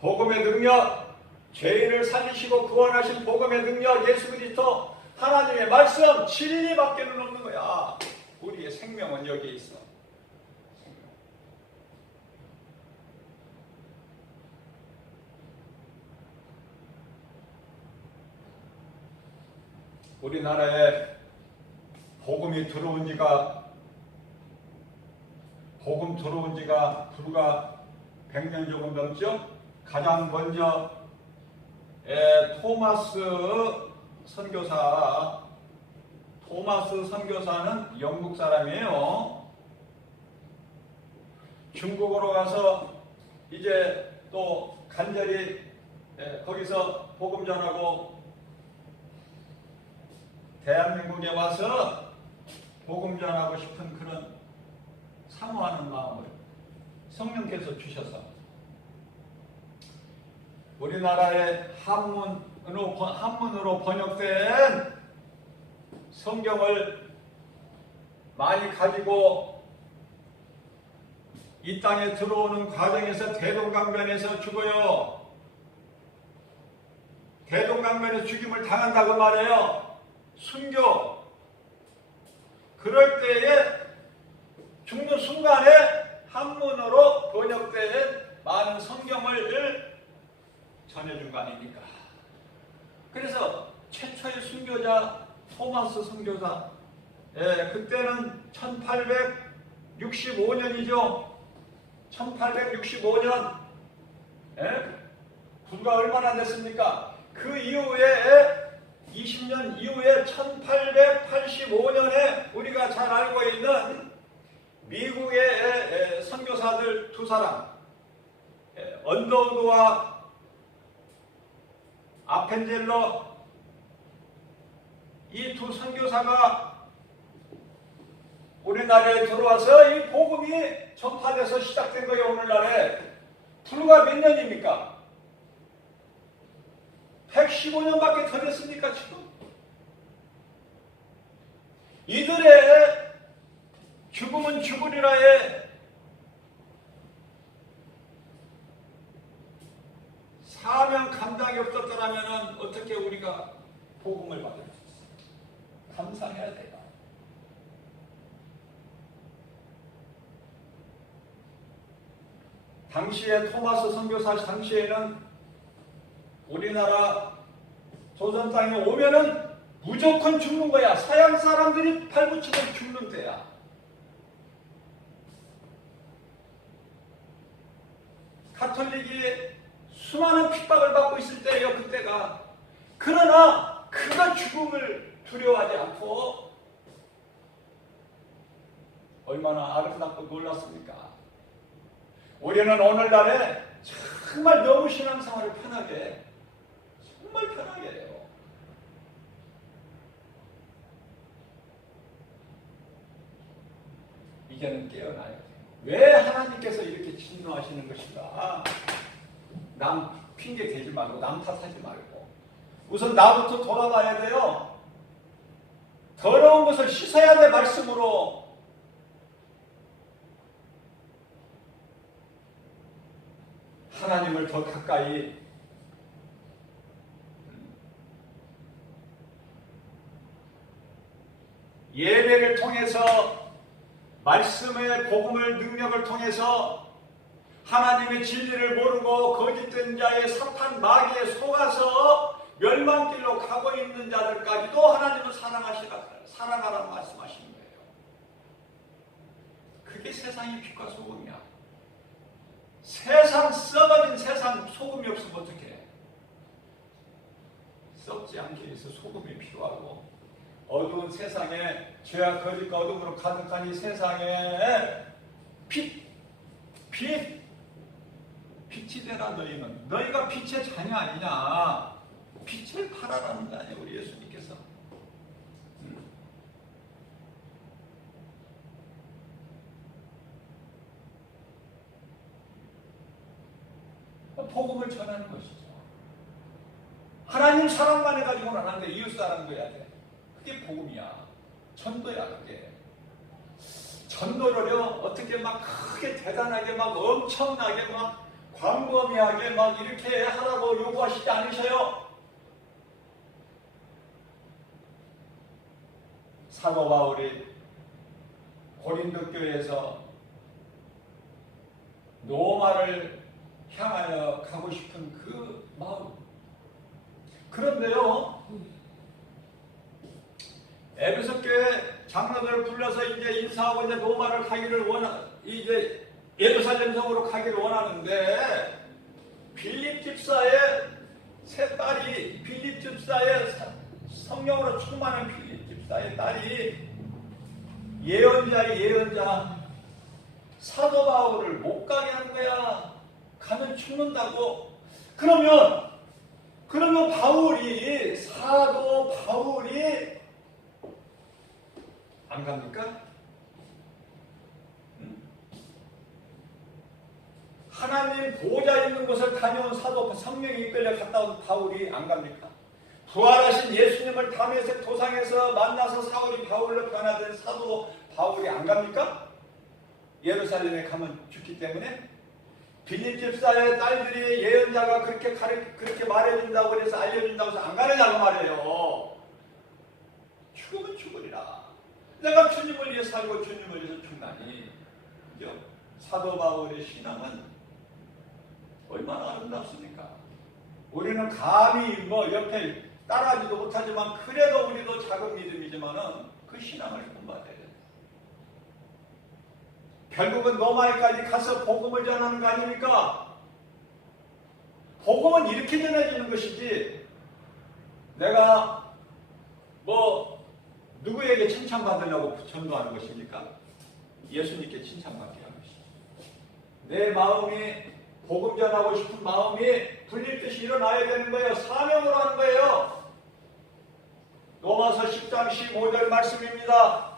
복음의 능력, 죄인을 살리시고 구원하신 복음의 능력, 예수 그리스도, 하나님의 말씀, 진리밖에는 없는 거야. 우리의 생명은 여기에 있어. 우리나라에 복음 들어온 지가 불과 100년 조금 넘죠? 가장 먼저 토마스 선교사는 영국 사람이에요. 중국으로 가서 이제 또 간절히 거기서 복음 전하고 대한민국에 와서 복음 전하고 싶은 그런 사모하는 마음을 성령께서 주셔서 우리나라의 한문으로 번역된 성경을 많이 가지고 이 땅에 들어오는 과정에서 대동강변에서 죽어요. 대동강변에서 죽임을 당한다고 말해요. 순교. 그럴 때에 죽는 순간에 한문으로 번역된 많은 성경을 전해준 거 아닙니까? 그래서 최초의 순교자 토마스 선교사, 그때는 1865년이죠. 1865년. 불과 얼마나 됐습니까? 그 이후에 20년 이후에 1885년에 우리가 잘 알고 있는 미국의 선교사들 두 사람, 언더우드와 아펜젤러, 이 두 선교사가 우리나라에 들어와서 이 복음이 전파돼서 시작된 거예요. 오늘날에 불과 몇 년입니까? 115년밖에 더 됐습니까 지금? 이들의 죽음은 죽으리라에 사명 감당이 없었더라면 어떻게 우리가 복음을 받을 수 있어요? 감사해야 돼요. 당시에 토마스 선교사 당시에는 우리나라 조선 땅에 오면은 무조건 죽는 거야. 서양 사람들이 팔붙이면 죽는 데야. 가톨릭이 수많은 핍박을 받고 있을 때예요. 그때가. 그러나 그가 죽음을 두려워하지 않고 얼마나 아름답고 놀랐습니까? 우리는 오늘날에 정말 너무 신앙생활을 편하게, 정말 편하게 해요. 이제는 깨어나야 돼요. 왜 하나님께서 이렇게 진노하시는 것인가? 남 핑계 대지 말고, 남 탓하지 말고, 우선 나부터 돌아봐야 돼요. 더러운 것을 씻어야 돼. 말씀으로. 하나님을 더 가까이 예배를 통해서, 말씀의 복음을 능력을 통해서 하나님의 진리를 모르고 거짓된 자의 사탄 마귀에 속아서 멸망길로 가고 있는 자들까지도 하나님은 사랑하라고 말씀하시는 거예요. 그게 세상의 빛과 소금이야. 세상 썩어진 세상 소금이 없으면 어떡해? 썩지 않게 위해서 소금이 필요하고, 어두운 세상에 죄와 거짓과 어둠으로 가득한 이 세상에 빛 빛이 되라 너희는. 너희가 빛의 자녀 아니냐. 빛을 발하라는 거 아니에요 우리 예수님께서. 복음을 전하는 것이죠. 하나님 사랑만 해가지고는 안 하는데 이웃 사랑도 해야 돼. 그게 복음이야. 전도야 그게. 전도를요 어떻게 막 크게 대단하게 막 엄청나게 막 광범위하게 막 이렇게 하라고 요구하시지 않으셔요. 사도 바울이 고린도 교회에서 로마를 향하여 가고 싶은 그 마음. 그런데요, 에베소 교회 장로들을 불러서 이제 인사하고 이제 로마를 가기를 이제 예루살렘 성으로 가기를 원하는데 빌립 집사의 세 딸이 빌립 집사의 성령으로 충만한 빌립 집사의 딸이 예언자 사도 바울을 못 가게 하는 거야. 가면 죽는다고. 그러면 사도 바울이 안 갑니까? 하나님 보좌 있는 곳을 다녀온 사도 성령이 이끌려 갔다 온 바울이 안 갑니까? 부활하신 예수님을 다메섹 도상에서 만나서 사울이 바울로 변화된 사도 바울이 안 갑니까? 예루살렘에 가면 죽기 때문에. 빌립 집사의 딸들이 예언자가 그렇게 말해준다고 해서 알려준다고 해서 안 가느냐고 말이에요. 죽으면 죽으리라. 내가 주님을 위해 살고 주님을 위해서 죽나니. 그죠? 사도 바울의 신앙은 얼마나 아름답습니까? 우리는 감히 옆에 따라하지도 못하지만 그래도 우리도 작은 믿음이지만은 그 신앙을 본받아야 돼. 결국은 로마에까지 가서 복음을 전하는 거 아닙니까? 복음은 이렇게 전해지는 것이지 내가 누구에게 칭찬받으려고 전도하는 것입니까? 예수님께 칭찬받게 하는 것이죠. 내 마음이 복음 전하고 싶은 마음이 불릴듯이 일어나야 되는 거예요. 사명으로 하는 거예요. 로마서 10장 15절 말씀입니다.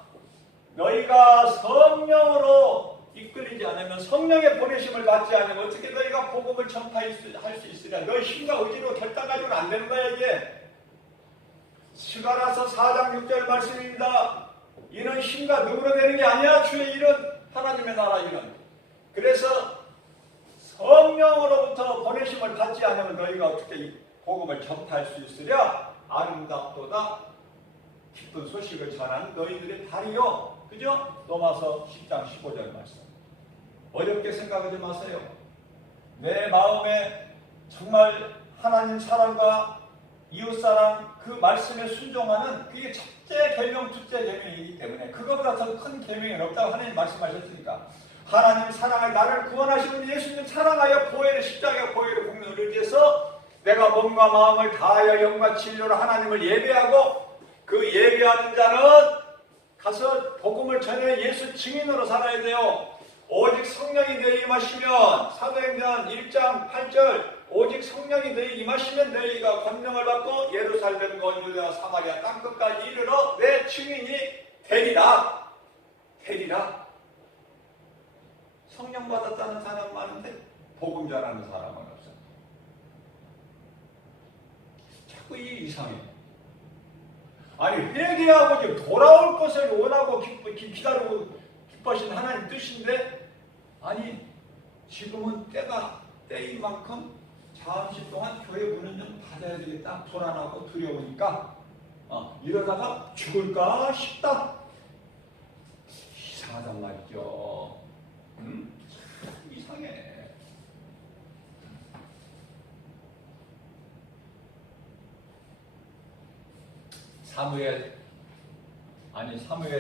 너희가 성령으로 이끌리지 않으면 성령의 보내심을 받지 않으면 어떻게 너희가 복음을 전파할 수 있으냐. 너희 힘과 의지로 결단 가지고는 안 되는 거야 이게. 스가랴서 4장 6절 말씀입니다. 이는 힘과 능으로 되는 게 아니야. 주의 일은 하나님의 나라 일은. 그래서 성령으로부터 보내심을 받지 않으면 너희가 어떻게 이 복음을 전파할 수 있으랴. 아름답도다 기쁜 소식을 전하는 너희들의 발이요. 그죠? 로마서 10장 15절 말씀. 어렵게 생각하지 마세요. 내 마음에 정말 하나님 사랑과 이웃사랑 그 말씀에 순종하는 그게 첫째 계명, 둘째 계명이기 때문에 그거보다 더 큰 계명이 없다고 하나님 말씀하셨으니까 하나님 사랑하여 나를 구원하신 우리 예수님 사랑하여 십자가 보혈의 공로를 위해서 내가 몸과 마음을 다하여 영과 진료로 하나님을 예배하고 그 예배하는 자는 가서 복음을 전해 예수 증인으로 살아야 돼요. 오직 성령이 너희 임하시면 사도행전 1장 8절 오직 성령이 너희 임하시면 너희가 권능을 받고 예루살렘과 온 유대와 사마리아 땅끝까지 이르러 내 증인이 되리라. 성령 받았다는 사람 많은데 복음 전하는 사람은 없어. 자꾸 이상해. 아니 회개하고 지금 돌아올 것을 원하고 기다리고 기뻐하신 하나님 뜻인데 아니 지금은 때인 만큼 잠시 동안 교회 문은 좀 닫아야 되겠다. 불안하고 두려우니까 이러다가 죽을까 싶다. 이상하단 말이죠. 참 이상해. 사무엘이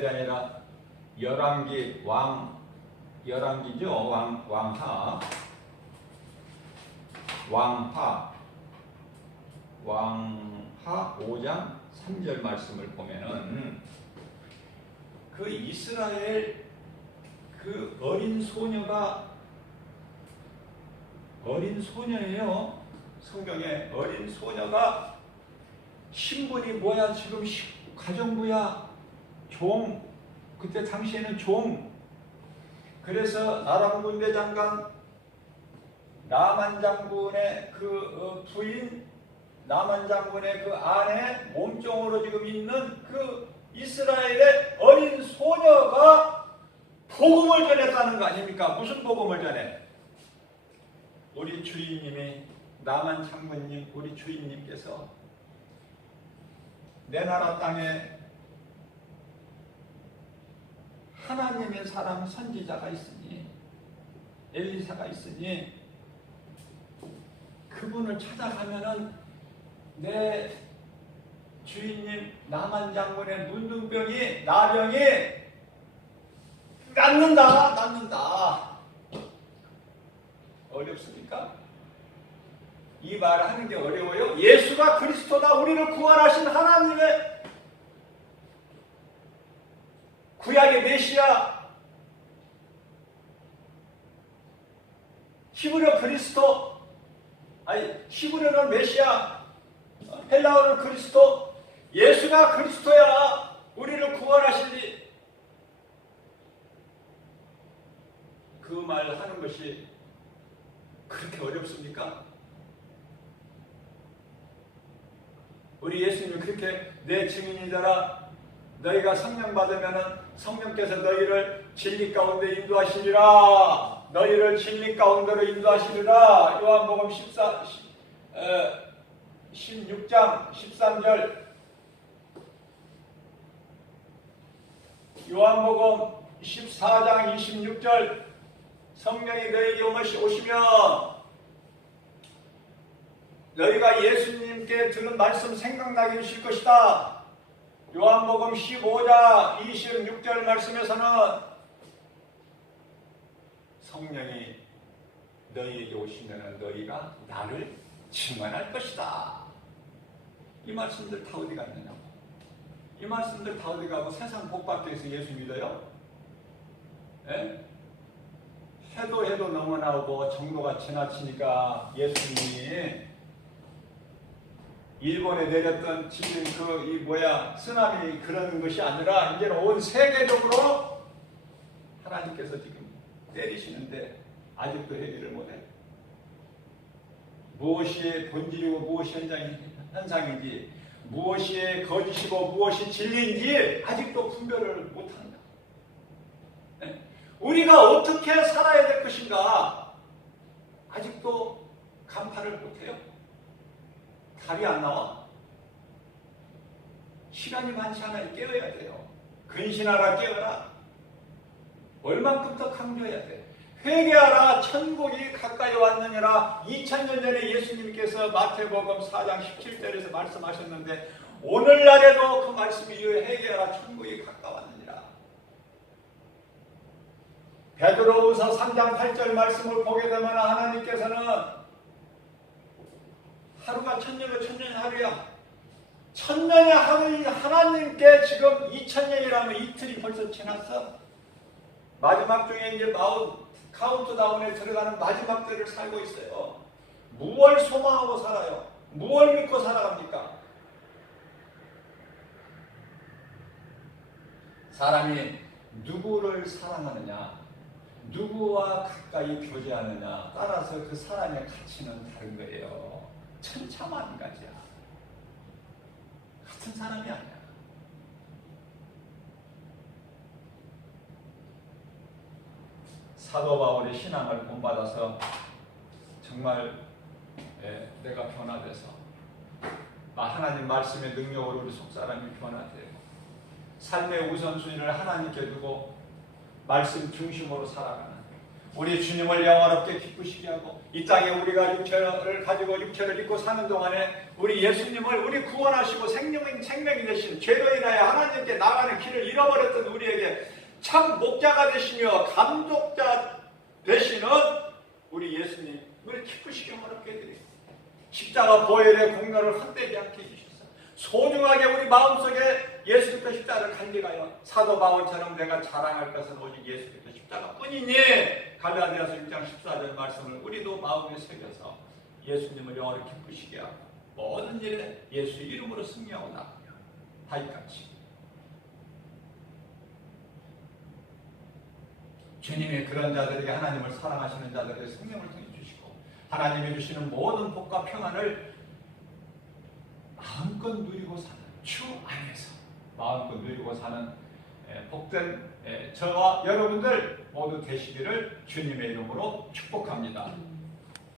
아니라 열왕기죠. 왕하 5장 3절 말씀을 보면은 그 이스라엘 그 어린 소녀가 어린 소녀예요. 성경에 어린 소녀가 신분이 뭐야? 지금 가정부야. 종. 그때 당시에는 종. 그래서 나라군대 장관 나만 장군의 그 부인, 나만 장군의 그 아내 몸종으로 지금 있는 그 이스라엘의 어린 소녀가 복음을 전했다는 거 아닙니까? 무슨 복음을 전해? 우리 주인님이, 나만 장군님, 우리 주인님께서 내 나라 땅에 하나님의 사람 선지자가 있으니, 엘리사가 있으니 그분을 찾아가면은 내 주인님 나만 장군의 문둥병이, 나병이 낫는다. 어렵습니까? 이 말을 하는 게 어려워요? 예수가 그리스도다, 우리를 구원하신 하나님의 구약의 메시아, 히브리어 그리스도, 히브리어는 메시아, 헬라어는 그리스도, 예수가 그리스도야, 우리를 구원하시니. 그 말 하는 것이 그렇게 어렵습니까? 우리 예수님이 그렇게 내 증인이더라, 너희가 성령 받으면 성령께서 너희를 진리 가운데 인도하시리라, 너희를 진리 가운데로 인도하시리라. 요한복음 16장 13절, 요한복음 14장 26절, 성령이 너희에게 오시면 너희가 예수님께 들은 말씀 생각나게 해주실 것이다. 요한복음 15장 26절 말씀에서는 성령이 너희에게 오시면 너희가 나를 증언할 것이다. 이 말씀들 다 어디 갔느냐고. 이 말씀들 다 어디 가고 세상 복 받기 위해서 예수 믿어요? 예? 해도 너무 나오고 정도가 지나치니까 예수님이 일본에 내렸던 지금 쓰나미 그러는 것이 아니라 이제는 온 세계적으로 하나님께서 지금 때리시는데 아직도 해결을 못해. 무엇이 본질이고 무엇이 현상인지, 무엇이 거짓이고 무엇이 진리인지 아직도 분별을 못한다. 네? 우리가 어떻게 살아야 될 것인가 아직도 간파를 못해요. 답이 안 나와. 시간이 많지 않아요. 깨어야 돼요. 근신하라, 깨어라. 얼만큼 더 강조해야 돼. 회개하라, 천국이 가까이 왔느니라. 2000년 전에 예수님께서 마태복음 4장 17절에서 말씀하셨는데 오늘날에도 그 말씀이 이후에 회개하라, 천국이 가까웠느니라. 베드로후서 3장 8절 말씀을 보게 되면 하나님께서는 하루가 천년의 하루야. 천년의 하루인 하나님께 지금 2000년이라면 이틀이 벌써 지났어. 마지막 중에 이제 카운트다운에 들어가는 마지막 때를 살고 있어요. 무엇을 소망하고 살아요? 무엇을 믿고 살아갑니까? 사람이 누구를 사랑하느냐, 누구와 가까이 교제하느냐 따라서 그 사람의 가치는 다른 거예요. 천차만가지야. 같은 사람이 아니야. 사도 바울의 신앙을 본받아서 정말 내가 변화돼서 하나님 말씀의 능력으로 우리 속사람이 변화되고 삶의 우선순위를 하나님께 두고 말씀 중심으로 살아가는 우리 주님을 영원롭게 기쁘시게 하고 이 땅에 우리가 육체를 가지고 육체를 입고 사는 동안에 우리 예수님을 우리 구원하시고 생명이 되신 죄로 인하여 하나님께 나가는 길을 잃어버렸던 우리에게 참 목자가 되시며 감독자 되시는 우리 예수님을 기쁘시게 영원롭게 해드리고 십자가 보혈의 공로를 헛되지 않게 해주셔서 소중하게 우리 마음속에 예수 그리스도 십자가를 간직하여 사도 바울처럼 내가 자랑할 것은 오직 예수 그리스도 십자가뿐이니 갈라디아서 6장 14절 말씀을 우리도 마음에 새겨서 예수님을 영원히 기쁘시게 하고 모든 일에 예수 이름으로 승리하고 나가며 다윗같이 주님의 그런 자들에게 하나님을 사랑하시는 자들에게 성령을 통해 주시고 하나님이 주시는 모든 복과 평안을 마음껏 누리고 사는 주 안에서 마음껏 누리고 사는 복된 저와 여러분들 모두 되시기를 주님의 이름으로 축복합니다.